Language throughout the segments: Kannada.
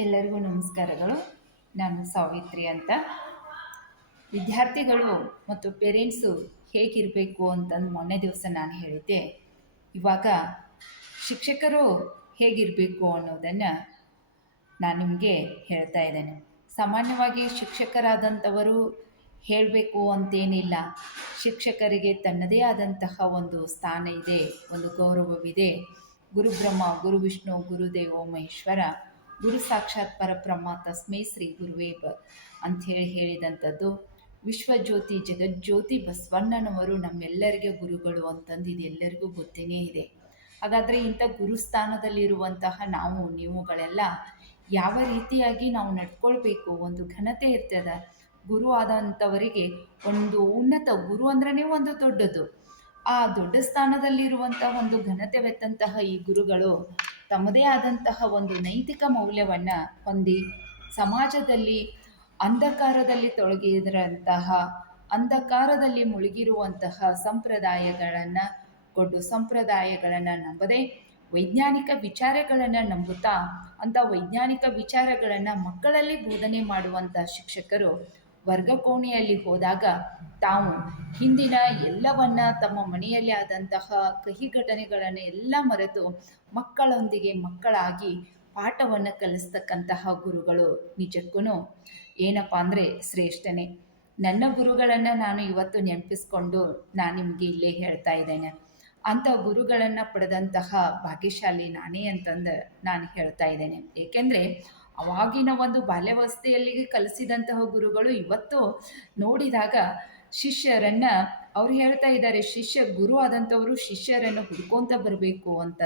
ಎಲ್ಲರಿಗೂ ನಮಸ್ಕಾರಗಳು. ನಾನು ಸಾವಿತ್ರಿ ಅಂತ. ವಿದ್ಯಾರ್ಥಿಗಳು ಮತ್ತು ಪೇರೆಂಟ್ಸು ಹೇಗಿರಬೇಕು ಅಂತಂದು ಮೊನ್ನೆ ದಿವಸ ನಾನು ಹೇಳಿದ್ದೆ. ಇವಾಗ ಶಿಕ್ಷಕರು ಹೇಗಿರಬೇಕು ಅನ್ನೋದನ್ನು ನಾನು ನಿಮಗೆ ಹೇಳ್ತಾ ಇದ್ದೇನೆ. ಸಾಮಾನ್ಯವಾಗಿ ಶಿಕ್ಷಕರಾದಂಥವರು ಹೇಳಬೇಕು ಅಂತೇನಿಲ್ಲ. ಶಿಕ್ಷಕರಿಗೆ ತನ್ನದೇ ಆದಂತಹ ಒಂದು ಸ್ಥಾನ ಇದೆ, ಒಂದು ಗೌರವವಿದೆ. ಗುರುಬ್ರಹ್ಮ, ಗುರು ವಿಷ್ಣು, ಗುರುದೇವೋ, ಮಹೇಶ್ವರ ಗುರು ಸಾಕ್ಷಾತ್ ಪರಬ್ರಹ್ಮ ತಸ್ಮೈ ಶ್ರೀ ಗುರುವೇಬ ಅಂಥೇಳಿ ಹೇಳಿದಂಥದ್ದು, ವಿಶ್ವಜ್ಯೋತಿ ಜಗಜ್ಯೋತಿ ಬಸವಣ್ಣನವರು ನಮ್ಮೆಲ್ಲರಿಗೆ ಗುರುಗಳು ಅಂತಂದು ಎಲ್ಲರಿಗೂ ಗೊತ್ತೇ ಇದೆ. ಹಾಗಾದರೆ ಇಂಥ ಗುರುಸ್ಥಾನದಲ್ಲಿರುವಂತಹ ನಾವು ನೀವುಗಳೆಲ್ಲ ಯಾವ ರೀತಿಯಾಗಿ ನಾವು ನಡ್ಕೊಳ್ಬೇಕು? ಒಂದು ಘನತೆ ಇರ್ತದೆ. ಗುರು ಆದಂಥವರಿಗೆ ಒಂದು ಉನ್ನತ ಗುರು ಅಂದ್ರೇ ಒಂದು ದೊಡ್ಡದು. ಆ ದೊಡ್ಡ ಸ್ಥಾನದಲ್ಲಿರುವಂತಹ ಒಂದು ಘನತೆವೆತ್ತಂತಹ ಈ ಗುರುಗಳು ತಮ್ಮದೇ ಆದಂತಹ ಒಂದು ನೈತಿಕ ಮೌಲ್ಯವನ್ನು ಹೊಂದಿ ಸಮಾಜದಲ್ಲಿ ಅಂಧಕಾರದಲ್ಲಿ ತೊಡಗಿದಂತಹ ಅಂಧಕಾರದಲ್ಲಿ ಮುಳುಗಿರುವಂತಹ ಸಂಪ್ರದಾಯಗಳನ್ನು ಕೊಟ್ಟು ಸಂಪ್ರದಾಯಗಳನ್ನು ನಂಬದೆ ವೈಜ್ಞಾನಿಕ ವಿಚಾರಗಳನ್ನು ನಂಬುತ್ತಾ, ಅಂಥ ವೈಜ್ಞಾನಿಕ ವಿಚಾರಗಳನ್ನು ಮಕ್ಕಳಲ್ಲಿ ಬೋಧನೆ ಮಾಡುವಂಥ ಶಿಕ್ಷಕರು ವರ್ಗಕೋಣೆಯಲ್ಲಿ ಹೋದಾಗ ತಾವು ಹಿಂದಿನ ಎಲ್ಲವನ್ನ ತಮ್ಮ ಮನೆಯಲ್ಲಿ ಆದಂತಹ ಕಹಿ ಘಟನೆಗಳನ್ನು ಎಲ್ಲ ಮರೆತು ಮಕ್ಕಳೊಂದಿಗೆ ಮಕ್ಕಳಾಗಿ ಪಾಠವನ್ನು ಕಲಿಸ್ತಕ್ಕಂತಹ ಗುರುಗಳು ನಿಜಕ್ಕೂ ಏನಪ್ಪ ಅಂದರೆ ಶ್ರೇಷ್ಠನೇ. ನನ್ನ ಗುರುಗಳನ್ನು ನಾನು ಇವತ್ತು ನೆನಪಿಸ್ಕೊಂಡು ನಾನು ನಿಮಗೆ ಇಲ್ಲೇ ಹೇಳ್ತಾ ಇದ್ದೇನೆ. ಅಂಥ ಗುರುಗಳನ್ನು ಪಡೆದಂತಹ ಭಾಗ್ಯಶಾಲಿ ನಾನೇ ಅಂತಂದು ನಾನು ಹೇಳ್ತಾ ಇದ್ದೇನೆ. ಏಕೆಂದರೆ ಅವಾಗಿನ ಒಂದು ಬಾಲ್ಯಾವಸ್ಥೆಯಲ್ಲಿ ಕಲಿಸಿದಂತಹ ಗುರುಗಳು ಇವತ್ತು ನೋಡಿದಾಗ ಶಿಷ್ಯರನ್ನು ಅವ್ರು ಹೇಳ್ತಾ ಇದ್ದಾರೆ, ಶಿಷ್ಯ ಗುರು ಆದಂಥವರು ಶಿಷ್ಯರನ್ನು ಹುಡ್ಕೊತ ಬರಬೇಕು ಅಂತ.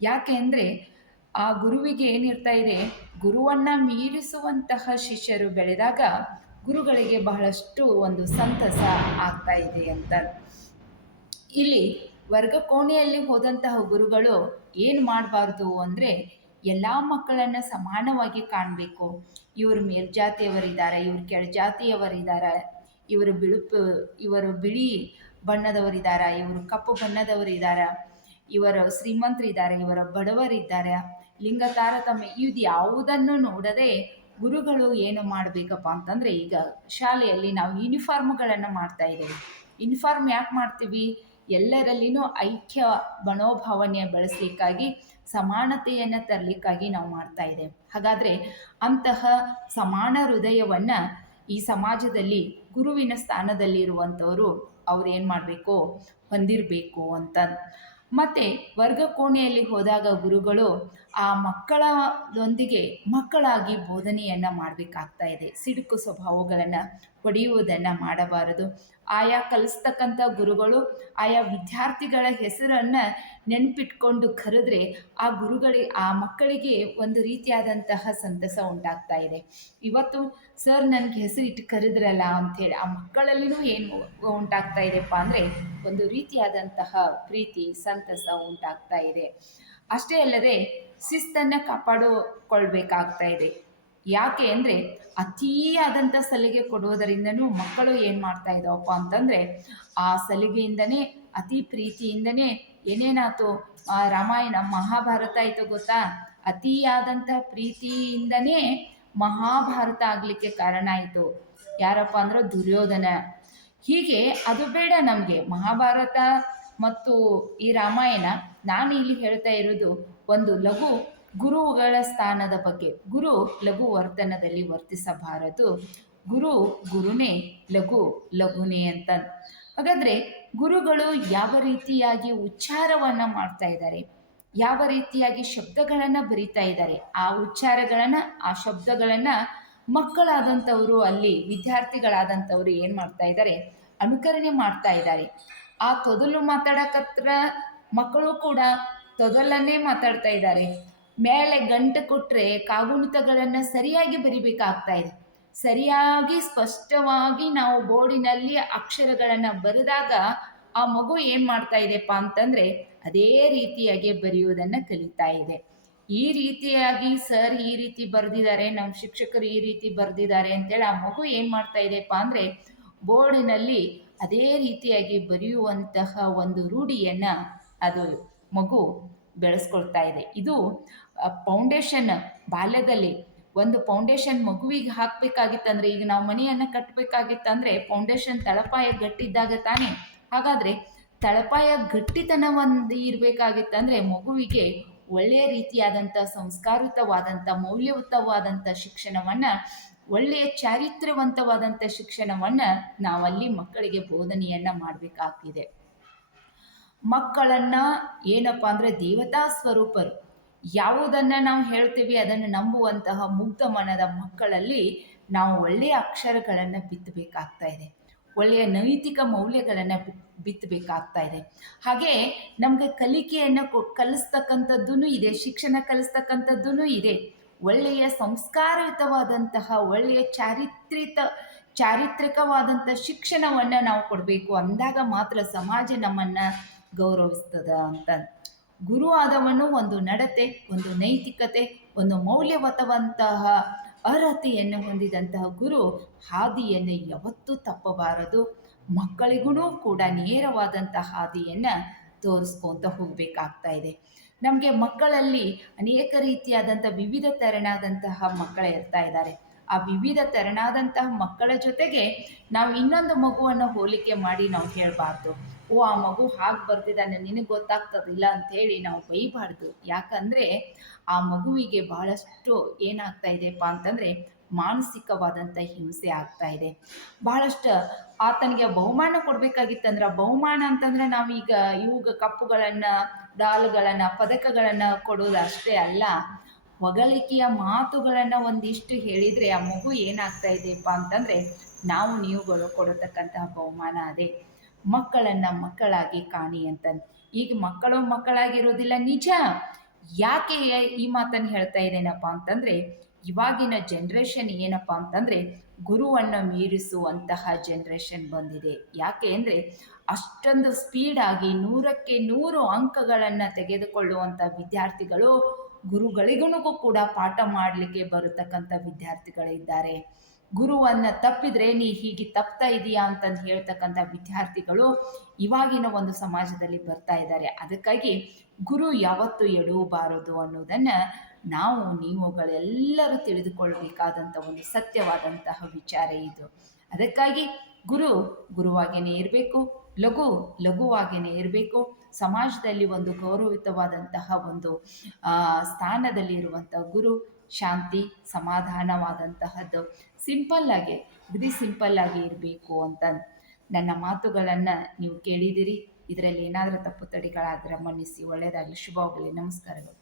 ಯಾಕೆ ಅಂದರೆ ಆ ಗುರುವಿಗೆ ಏನಿರ್ತಾ ಇದೆ, ಗುರುವನ್ನು ಮೀರಿಸುವಂತಹ ಶಿಷ್ಯರು ಬೆಳೆದಾಗ ಗುರುಗಳಿಗೆ ಬಹಳಷ್ಟು ಒಂದು ಸಂತಸ ಆಗ್ತಾ ಇದೆ ಅಂತ. ಇಲ್ಲಿ ವರ್ಗಕೋಣೆಯಲ್ಲಿ ಹೋದಂತಹ ಗುರುಗಳು ಏನು ಮಾಡಬಾರ್ದು ಅಂದರೆ ಎಲ್ಲ ಮಕ್ಕಳನ್ನು ಸಮಾನವಾಗಿ ಕಾಣಬೇಕು. ಇವರು ಮೇಲ್ಜಾತಿಯವರಿದ್ದಾರೆ, ಇವರು ಕೆಳಜಾತಿಯವರಿದ್ದಾರೆ, ಇವರು ಬಿಳುಪು, ಇವರು ಬಿಳಿ ಬಣ್ಣದವರಿದ್ದಾರೆ, ಇವರು ಕಪ್ಪು ಬಣ್ಣದವರಿದ್ದಾರೆ, ಇವರು ಶ್ರೀಮಂತರಿದ್ದಾರೆ, ಇವರ ಬಡವರಿದ್ದಾರೆ ಲಿಂಗ ತಾರತಮ್ಯ ಇದು ಯಾವುದನ್ನು ನೋಡದೆ ಗುರುಗಳು ಏನು ಮಾಡಬೇಕಪ್ಪ ಅಂತಂದರೆ ಈಗ ಶಾಲೆಯಲ್ಲಿ ನಾವು ಯೂನಿಫಾರ್ಮ್ಗಳನ್ನು ಮಾಡ್ತಾ ಇದ್ದೇವೆ. ಯೂನಿಫಾರ್ಮ್ ಯಾಕೆ ಮಾಡ್ತೀವಿ? ಎಲ್ಲರಲ್ಲಿನೂ ಐಕ್ಯ ಮನೋಭಾವನೆ ಬೆಳೆಸಲಿಕ್ಕಾಗಿ ಸಮಾನತೆಯನ್ನು ತರಲಿಕ್ಕಾಗಿ ನಾವು ಮಾಡ್ತಾ ಇದೆ ಹಾಗಾದರೆ ಅಂತಹ ಸಮಾನ ಹೃದಯವನ್ನು ಈ ಸಮಾಜದಲ್ಲಿ ಗುರುವಿನ ಸ್ಥಾನದಲ್ಲಿರುವಂಥವರು ಅವ್ರು ಏನು ಮಾಡಬೇಕು? ಹೊಂದಿರಬೇಕು ಅಂತ. ಮತ್ತು ವರ್ಗ ಕೋಣೆಯಲ್ಲಿ ಹೋದಾಗ ಗುರುಗಳು ಆ ಮಕ್ಕಳದೊಂದಿಗೆ ಮಕ್ಕಳಾಗಿ ಬೋಧನೆಯನ್ನು ಮಾಡಬೇಕಾಗ್ತಾ ಇದೆ. ಸಿಡುಕು ಸ್ವಭಾವಗಳನ್ನು ಹೊಡೆಯುವುದನ್ನು ಮಾಡಬಾರದು. ಆಯಾ ಕಲಿಸ್ತಕ್ಕಂಥ ಗುರುಗಳು, ಆಯಾ ವಿದ್ಯಾರ್ಥಿಗಳ ಹೆಸರನ್ನು ನೆನಪಿಟ್ಕೊಂಡು ಕರೆದ್ರೆ ಆ ಗುರುಗಳಿಗೆ ಆ ಮಕ್ಕಳಿಗೆ ಒಂದು ರೀತಿಯಾದಂತಹ ಸಂತಸ ಉಂಟಾಗ್ತಾ ಇದೆ. ಇವತ್ತು ಸರ್ ನನಗೆ ಹೆಸರಿಟ್ಟು ಕರೆದ್ರಲ್ಲ ಅಂಥೇಳಿ ಆ ಮಕ್ಕಳಲ್ಲಿನೂ ಏನು ಉಂಟಾಗ್ತಾ ಇದೆಪ್ಪ ಅಂದರೆ ಒಂದು ರೀತಿಯಾದಂತಹ ಪ್ರೀತಿ, ಸಂತಸ ಉಂಟಾಗ್ತಾ ಇದೆ. ಅಷ್ಟೇ ಅಲ್ಲದೆ ಶಿಸ್ತನ್ನು ಕಾಪಾಡಿಕೊಳ್ಬೇಕಾಗ್ತಾ ಇದೆ. ಯಾಕೆ ಅಂದರೆ ಅತಿಯಾದಂಥ ಸಲಿಗೆ ಕೊಡುವುದರಿಂದನೂ ಮಕ್ಕಳು ಏನು ಮಾಡ್ತಾ ಇದ್ದಾವಪ್ಪ ಅಂತಂದರೆ ಆ ಸಲಿಗೆಯಿಂದನೇ, ಅತಿ ಪ್ರೀತಿಯಿಂದನೇ ಏನೇನಾಯ್ತು? ಆ ರಾಮಾಯಣ ಮಹಾಭಾರತ ಆಯಿತು ಗೊತ್ತಾ? ಅತಿಯಾದಂಥ ಪ್ರೀತಿಯಿಂದನೇ ಮಹಾಭಾರತ ಆಗಲಿಕ್ಕೆ ಕಾರಣ ಆಯಿತು. ಯಾರಪ್ಪ ಅಂದ್ರೆ ದುರ್ಯೋಧನ. ಹೀಗೆ ಅದು ಬೇಡ ನಮಗೆ. ಮಹಾಭಾರತ ಮತ್ತು ಈ ರಾಮಾಯಣ ನಾನು ಇಲ್ಲಿ ಹೇಳ್ತಾ ಇರೋದು ಒಂದು ಲಘು ಗುರುಗಳ ಸ್ಥಾನದ ಬಗ್ಗೆ. ಗುರು ಲಘು ವರ್ತನದಲ್ಲಿ ವರ್ತಿಸಬಾರದು. ಗುರು ಗುರುನೇ, ಲಘು ಲಘುನೇ ಅಂತ. ಹಾಗಾದರೆ ಗುರುಗಳು ಯಾವ ರೀತಿಯಾಗಿ ಉಚ್ಚಾರವನ್ನು ಮಾಡ್ತಾ ಇದ್ದಾರೆ? ಯಾವ ರೀತಿಯಾಗಿ ಶಬ್ದಗಳನ್ನು ಬರಿತಾ ಇದ್ದಾರೆ? ಆ ಉಚ್ಚಾರಗಳನ್ನು, ಆ ಶಬ್ದಗಳನ್ನು ಮಕ್ಕಳಾದಂಥವರು ಅಲ್ಲಿ ವಿದ್ಯಾರ್ಥಿಗಳಾದಂಥವರು ಏನು ಮಾಡ್ತಾ ಇದ್ದಾರೆ? ಅನುಕರಣೆ ಮಾಡ್ತಾ ಇದ್ದಾರೆ. ಆ ತೊದಲು ಮಾತಾಡಕತ್ರ ಮಕ್ಕಳು ಕೂಡ ತೊದಲನ್ನೇ ಮಾತಾಡ್ತಾ ಇದ್ದಾರೆ. ಮೇಲೆ ಗಂಟು ಕೊಟ್ಟರೆ ಕಾಗುಣಿತಗಳನ್ನು ಸರಿಯಾಗಿ ಬರಿಬೇಕಾಗ್ತಾ ಇದೆ. ಸರಿಯಾಗಿ, ಸ್ಪಷ್ಟವಾಗಿ ನಾವು ಬೋರ್ಡಿನಲ್ಲಿ ಅಕ್ಷರಗಳನ್ನು ಬರೆದಾಗ ಆ ಮಗು ಏನು ಮಾಡ್ತಾ ಇದೆಪ್ಪ ಅಂತಂದರೆ ಅದೇ ರೀತಿಯಾಗಿ ಬರೆಯುವುದನ್ನು ಕಲಿತಾ ಇದೆ. ಈ ರೀತಿಯಾಗಿ ಸರ್ ಈ ರೀತಿ ಬರೆದಿದ್ದಾರೆ ನಮ್ಮ ಶಿಕ್ಷಕರು ಈ ರೀತಿ ಬರೆದಿದ್ದಾರೆ ಅಂತೇಳಿ ಆ ಮಗು ಏನು ಮಾಡ್ತಾ ಇದೆಪ್ಪ ಅಂದರೆ ಬೋರ್ಡಿನಲ್ಲಿ ಅದೇ ರೀತಿಯಾಗಿ ಬರೆಯುವಂತಹ ಒಂದು ರೂಢಿಯನ್ನು ಅದು ಮಗು ಬೆಳೆಸ್ಕೊಳ್ತಾ ಇದೆ. ಇದು ಫೌಂಡೇಶನ್ ಬಾಲ್ಯದಲ್ಲಿ ಒಂದು ಫೌಂಡೇಶನ್ ಮಗುವಿಗೆ ಹಾಕಬೇಕಾಗಿತ್ತಂದ್ರೆ ಈಗ ನಾವು ಮನೆಯನ್ನು ಕಟ್ಟಬೇಕಾಗಿತ್ತಂದ್ರೆ ಫೌಂಡೇಶನ್ ತಳಪಾಯ ಗಟ್ಟಿದ್ದಾಗ ತಾನೇ, ಹಾಗಾದರೆ ತಳಪಾಯ ಗಟ್ಟಿತನ ಒಂದು ಇರಬೇಕಾಗಿತ್ತಂದ್ರೆ ಮಗುವಿಗೆ ಒಳ್ಳೆಯ ರೀತಿಯಾದಂಥ ಸಂಸ್ಕಾರಿತವಾದಂಥ ಮೌಲ್ಯಯುತವಾದಂಥ ಶಿಕ್ಷಣವನ್ನು, ಒಳ್ಳೆಯ ಚಾರಿತ್ರ್ಯವಂತವಾದಂಥ ಶಿಕ್ಷಣವನ್ನು ನಾವಲ್ಲಿ ಮಕ್ಕಳಿಗೆ ಬೋಧನೆಯನ್ನು ಮಾಡಬೇಕಾಗ್ತಿದೆ. ಮಕ್ಕಳನ್ನು ಏನಪ್ಪ ಅಂದರೆ ದೇವತಾ ಸ್ವರೂಪರು. ಯಾವುದನ್ನು ನಾವು ಹೇಳ್ತೀವಿ, ಅದನ್ನು ನಂಬುವಂತಹ ಮುಗ್ಧ ಮನದ ಮಕ್ಕಳಲ್ಲಿ ನಾವು ಒಳ್ಳೆಯ ಅಕ್ಷರಗಳನ್ನು ಬಿತ್ತಬೇಕಾಗ್ತಾ ಇದೆ. ಒಳ್ಳೆಯ ನೈತಿಕ ಮೌಲ್ಯಗಳನ್ನು ಬಿತ್ತಬೇಕಾಗ್ತಾ ಇದೆ. ಹಾಗೆ ನಮಗೆ ಕಲಿಕೆಯನ್ನು ಕೊ ಕಲಿಸ್ತಕ್ಕಂಥದ್ದೂ ಇದೆ, ಶಿಕ್ಷಣ ಕಲಿಸ್ತಕ್ಕಂಥದ್ದೂ ಇದೆ. ಒಳ್ಳೆಯ ಸಂಸ್ಕಾರಯುತವಾದಂತಹ, ಒಳ್ಳೆಯ ಚಾರಿತ್ರಿತ, ಚಾರಿತ್ರಿಕವಾದಂಥ ಶಿಕ್ಷಣವನ್ನು ನಾವು ಕೊಡಬೇಕು ಅಂದಾಗ ಮಾತ್ರ ಸಮಾಜ ನಮ್ಮನ್ನು ಗೌರವಿಸ್ತದ ಅಂತ. ಗುರು ಆದವನು ಒಂದು ನಡತೆ, ಒಂದು ನೈತಿಕತೆ, ಒಂದು ಮೌಲ್ಯವತವಂತಹ ಅರ್ಹತೆಯನ್ನು ಹೊಂದಿದಂತಹ ಗುರು ಹಾದಿಯನ್ನು ಯಾವತ್ತೂ ತಪ್ಪಬಾರದು. ಮಕ್ಕಳಿಗೂ ಕೂಡ ನೇರವಾದಂತಹ ಹಾದಿಯನ್ನು ತೋರಿಸ್ಕೊಂತ ಹೋಗಬೇಕಾಗ್ತಾ ಇದೆ. ನಮಗೆ ಮಕ್ಕಳಲ್ಲಿ ಅನೇಕ ರೀತಿಯಾದಂಥ ವಿವಿಧ ತೆರನಾದಂತಹ ಮಕ್ಕಳ ಇರ್ತಾ ಇದ್ದಾರೆ. ಆ ವಿವಿಧ ತೆರನಾದಂತಹ ಮಕ್ಕಳ ಜೊತೆಗೆ ನಾವು ಇನ್ನೊಂದು ಮಗುವನ್ನು ಹೋಲಿಕೆ ಮಾಡಿ ನಾವು ಹೇಳಬಾರ್ದು. ಓ, ಆ ಮಗು ಹಾಗೆ ಬರ್ತಿದ್ದಾನೆ, ನಿನಗೆ ಗೊತ್ತಾಗ್ತದಿಲ್ಲ ಅಂತ ಹೇಳಿ ನಾವು ಬೈಬಾರ್ದು. ಯಾಕಂದರೆ ಆ ಮಗುವಿಗೆ ಬಹಳಷ್ಟು ಏನಾಗ್ತಾ ಇದೆಪ್ಪ ಅಂತಂದರೆ ಮಾನಸಿಕವಾದಂಥ ಹಿಂಸೆ ಆಗ್ತಾ ಇದೆ. ಬಹಳಷ್ಟು ಆತನಿಗೆ ಬಹುಮಾನ ಕೊಡಬೇಕಾಗಿತ್ತಂದ್ರೆ ಬಹುಮಾನ ಅಂತಂದರೆ ನಾವೀಗ ಇವಾಗ ಕಪ್ಪುಗಳನ್ನು, ಡಾಲ್ಗಳನ್ನು, ಪದಕಗಳನ್ನು ಕೊಡೋದು ಅಷ್ಟೇ ಅಲ್ಲ, ಹೊಗಳಿಕೆಯ ಮಾತುಗಳನ್ನು ಒಂದಿಷ್ಟು ಹೇಳಿದರೆ ಆ ಮಗು ಏನಾಗ್ತಾ ಇದೆಯಪ್ಪ ಅಂತಂದರೆ, ನಾವು ನೀವುಗಳು ಕೊಡತಕ್ಕಂತಹ ಬಹುಮಾನ ಅದೇ. ಮಕ್ಕಳನ್ನು ಮಕ್ಕಳಾಗಿ ಕಾಣಿ ಅಂತ ಈಗ ಮಕ್ಕಳು ಮಕ್ಕಳಾಗಿರೋದಿಲ್ಲ ನಿಜ. ಯಾಕೆ ಈ ಮಾತನ್ನು ಹೇಳ್ತಾ ಇದ್ದೇನಪ್ಪ ಅಂತಂದರೆ, ಇವಾಗಿನ ಜನ್ರೇಷನ್ ಏನಪ್ಪ ಅಂತಂದರೆ, ಗುರುವನ್ನು ಮೀರಿಸುವಂತಹ ಜನ್ರೇಷನ್ ಬಂದಿದೆ. ಯಾಕೆ ಅಂದರೆ, ಅಷ್ಟೊಂದು ಸ್ಪೀಡಾಗಿ ನೂರಕ್ಕೆ ನೂರು ಅಂಕಗಳನ್ನು ತೆಗೆದುಕೊಳ್ಳುವಂಥ ವಿದ್ಯಾರ್ಥಿಗಳು ಗುರುಗಳಿಗೂ ಕೂಡ ಪಾಠ ಮಾಡಲಿಕ್ಕೆ ಬರತಕ್ಕಂಥ ವಿದ್ಯಾರ್ಥಿಗಳಿದ್ದಾರೆ. ಗುರುವನ್ನು ತಪ್ಪಿದರೆ ನೀ ಹೀಗೆ ತಪ್ತಾ ಇದೀಯಾ ಅಂತಂದು ಹೇಳ್ತಕ್ಕಂಥ ವಿದ್ಯಾರ್ಥಿಗಳು ಇವಾಗಿನ ಒಂದು ಸಮಾಜದಲ್ಲಿ ಬರ್ತಾ ಇದ್ದಾರೆ. ಅದಕ್ಕಾಗಿ ಗುರು ಯಾವತ್ತು ಎಡುವಬಾರದು ಅನ್ನೋದನ್ನು ನಾವು ನೀವುಗಳೆಲ್ಲರೂ ತಿಳಿದುಕೊಳ್ಳಬೇಕಾದಂಥ ಒಂದು ಸತ್ಯವಾದಂತಹ ವಿಚಾರ ಇದು. ಅದಕ್ಕಾಗಿ ಗುರು ಗುರುವಾಗೇನೆ ಇರಬೇಕು, ಲಘು ಲಘುವಾಗೇನೆ ಇರಬೇಕು. ಸಮಾಜದಲ್ಲಿ ಒಂದು ಗೌರವಯುತವಾದಂತಹ ಒಂದು ಸ್ಥಾನದಲ್ಲಿರುವಂಥ ಗುರು ಶಾಂತಿ, ಸಮಾಧಾನವಾದಂತಹದ್ದು. ಸಿಂಪಲ್ಲಾಗಿ ಅಗದಿ ಸಿಂಪಲ್ಲಾಗಿ ಇರಬೇಕು ಅಂತ ನನ್ನ ಮಾತುಗಳನ್ನು ನೀವು ಕೇಳಿದಿರಿ. ಇದರಲ್ಲಿ ಏನಾದರೂ ತಪ್ಪು ತಡೆಗಳಾದರೆ ಮನ್ನಿಸಿ. ಒಳ್ಳೆಯದಾಗಲಿ ಶುಭವಾಗಲಿ ನಮಸ್ಕಾರಗಳು.